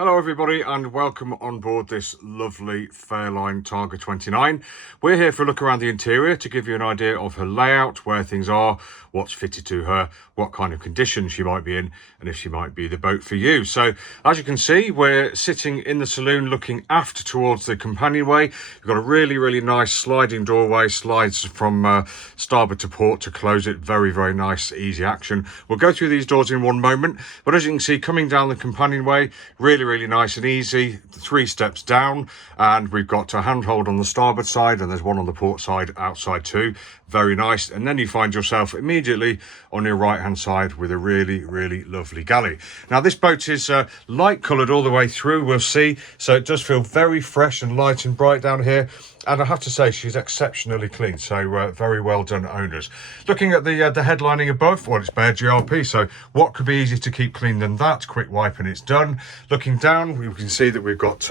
Hello everybody and welcome on board this lovely Fairline Targa 29. We're here for a look around the interior to give you an idea of her layout, where things are, what's fitted to her, what kind of condition she might be in, and if she might be the boat for you. So as you can see, we're sitting in the saloon looking aft towards the companionway. You've got a really nice sliding doorway, slides from starboard to port to close it. Very nice, easy action. We'll go through these doors in one moment, but as you can see, coming down the companionway, really nice and easy. 3 steps down, and we've got a handhold on the starboard side, and there's one on the port side outside too. Very nice. And then you find yourself immediately on your right hand side with a really lovely galley. Now this boat is light coloured all the way through, we'll see, so it does feel very fresh and light and bright down here. And I have to say, she's exceptionally clean, so very well done, owners. Looking at the headlining above, well, it's bare GRP, so what could be easier to keep clean than that? Quick wipe and it's done. Looking down, we can see that we've got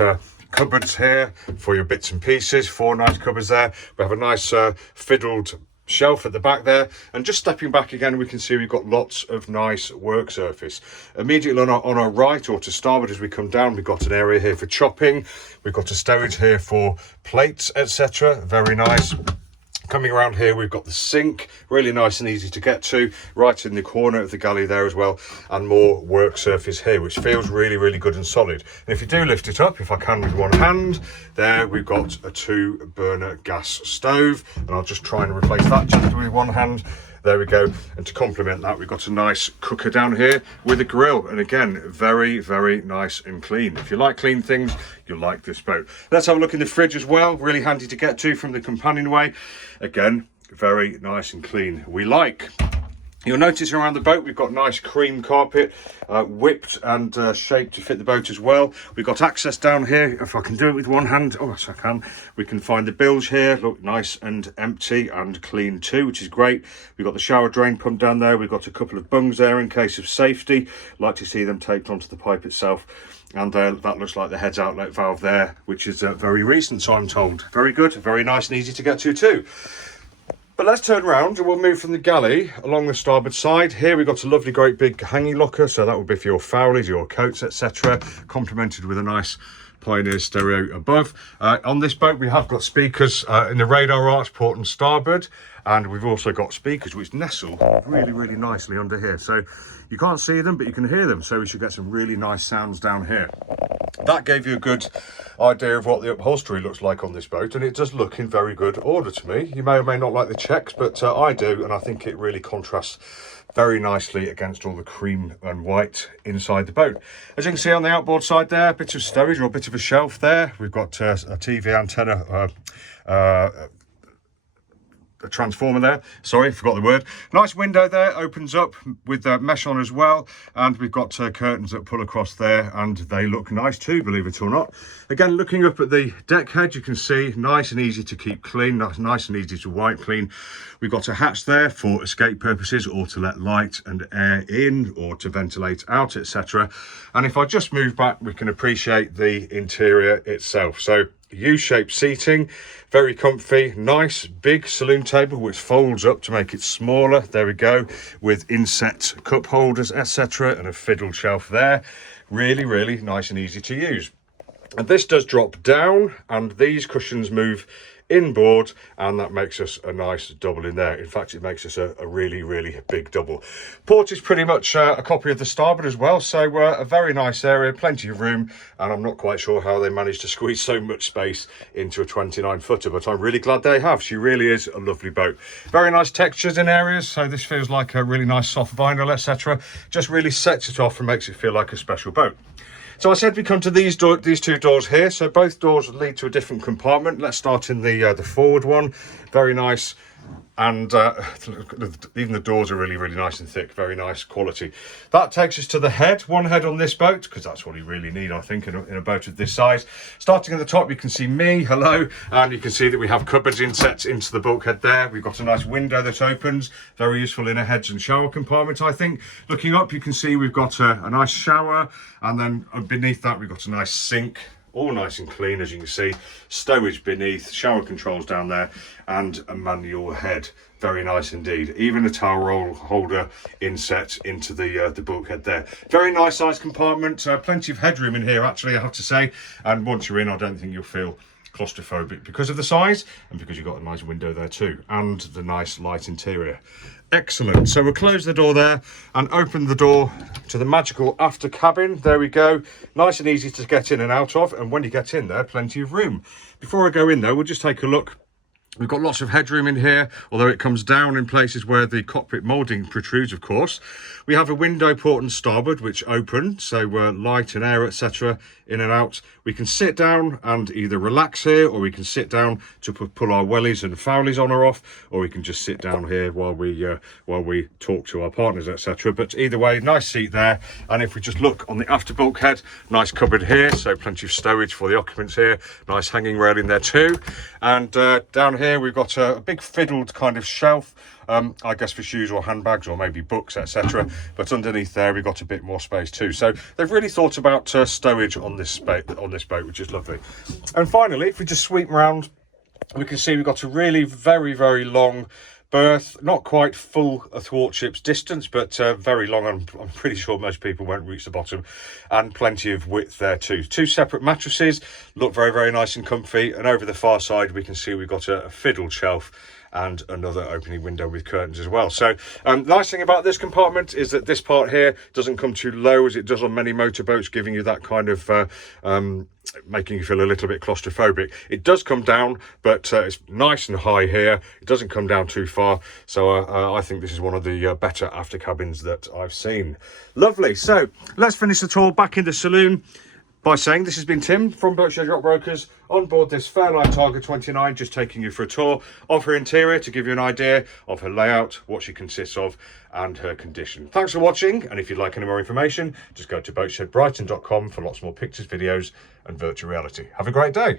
cupboards here for your bits and pieces. 4 nice cupboards there. We have a nice fiddled shelf at the back there, and just stepping back again, we can see we've got lots of nice work surface. Immediately on our right, or to starboard as we come down, we've got an area here for chopping. We've got a stowage here for plates, etc. Very nice. Coming around here, we've got the sink, really nice and easy to get to, right in the corner of the galley there as well, and more work surface here, which feels really good and solid. And if you do lift it up, if I can with one hand, there we've got a 2-burner gas stove, and I'll just try and replace that just with one hand. There we go. And to complement that, we've got a nice cooker down here with a grill, and again, very nice and clean. If you like clean things, you'll like this boat. Let's have a look in the fridge as well. Really handy to get to from the companionway. Again, very nice and clean. We like. You'll notice around the boat we've got nice cream carpet, whipped and shaped to fit the boat as well. We've got access down here. If I can do it with one hand, oh yes I can. We can find the bilge here, look nice and empty and clean too, which is great. We've got the shower drain pump down there. We've got a couple of bungs there in case of safety. Like to see them taped onto the pipe itself. And that looks like the heads outlet valve there, which is very recent, so I'm told. Very good, very nice and easy to get to too. But let's turn around and we'll move from the galley along the starboard side. Here we've got a lovely great big hanging locker, so that will be for your fowlies, your coats, etc. Complemented with a nice Pioneer stereo above. On this boat we have got speakers in the radar arch, port and starboard, and we've also got speakers which nestle really nicely under here. So you can't see them, but you can hear them, so we should get some really nice sounds down here. That gave you a good idea of what the upholstery looks like on this boat, and it does look in very good order to me. You may or may not like the checks, but I do, and I think it really contrasts very nicely against all the cream and white inside the boat. As you can see on the outboard side there, a bit of stowage or a bit of a shelf there. We've got a TV antenna, a transformer there, sorry, forgot the word. Nice window there, opens up with mesh on as well, and we've got curtains that pull across there, and they look nice too, believe it or not. Again, looking up at the deck head, you can see nice and easy to keep clean, nice and easy to wipe clean. We've got a hatch there for escape purposes, or to let light and air in, or to ventilate out, etc. And if I just move back, we can appreciate the interior itself. So U-shaped seating, very comfy, nice big saloon table which folds up to make it smaller. There we go, with inset cup holders, etc., and a fiddle shelf there. Really nice and easy to use. And this does drop down, and these cushions move inboard, and that makes us a nice double in there. In fact, it makes us a really big double. Port is pretty much a copy of the starboard as well, so a very nice area, plenty of room, and I'm not quite sure how they managed to squeeze so much space into a 29-footer, but I'm really glad they have. She really is a lovely boat. Very nice textures in areas, so this feels like a really nice soft vinyl, etc. Just really sets it off and makes it feel like a special boat. So I said we come to these 2 doors here. So both doors lead to a different compartment. Let's start in the forward one. Very nice. And even the doors are really nice and thick, very nice quality. That takes us to the head. One head on this boat, because that's what you really need, I think, in a boat of this size. Starting at the top, you can see me, hello, and you can see that we have cupboards insets into the bulkhead there. We've got a nice window that opens, very useful in a heads and shower compartment, I think. Looking up, you can see we've got a nice shower, and then beneath that, we've got a nice sink all nice and clean, as you can see. Stowage beneath, shower controls down there, and a manual head. Very nice indeed. Even a towel roll holder inset into the bulkhead there. Very nice sized compartment. Plenty of headroom in here, actually, I have to say. And once you're in, I don't think you'll feel claustrophobic because of the size, and because you've got a nice window there too, and the nice light interior. Excellent. So we'll close the door there and open the door to the magical after cabin. There we go. Nice and easy to get in and out of, and when you get in there, plenty of room. Before I go in though, we'll just take a look. We've got lots of headroom in here, although it comes down in places where the cockpit moulding protrudes, of course. We have a window port and starboard, which open, so light and air, etc., in and out. We can sit down and either relax here, or we can sit down to pull our wellies and foulies on or off, or we can just sit down here while we talk to our partners, etc. But either way, nice seat there. And if we just look on the after bulkhead, nice cupboard here, so plenty of stowage for the occupants here. Nice hanging railing there too. And down here we've got a big fiddled kind of shelf, I guess for shoes or handbags or maybe books, etc. But underneath there we've got a bit more space too. So they've really thought about stowage on this boat, which is lovely. And finally, if we just sweep around, we can see we've got a really very, very long berth, not quite full athwartships distance, but very long. I'm pretty sure most people won't reach the bottom, and plenty of width there too. Two separate mattresses, look very, very nice and comfy. And over the far side we can see we've got a fiddled shelf and another opening window with curtains as well. So nice thing about this compartment is that this part here doesn't come too low as it does on many motorboats, giving you that kind of making you feel a little bit claustrophobic. It does come down, but it's nice and high here. It doesn't come down too far, so I think this is one of the better after cabins that I've seen. Lovely. So let's finish the tour back in the saloon by saying this has been Tim from Boatshed Yacht Brokers on board this Fairline Targa 29, just taking you for a tour of her interior to give you an idea of her layout, what she consists of, and her condition. Thanks for watching, and if you'd like any more information, just go to boatshedbrighton.com for lots more pictures, videos, and virtual reality. Have a great day.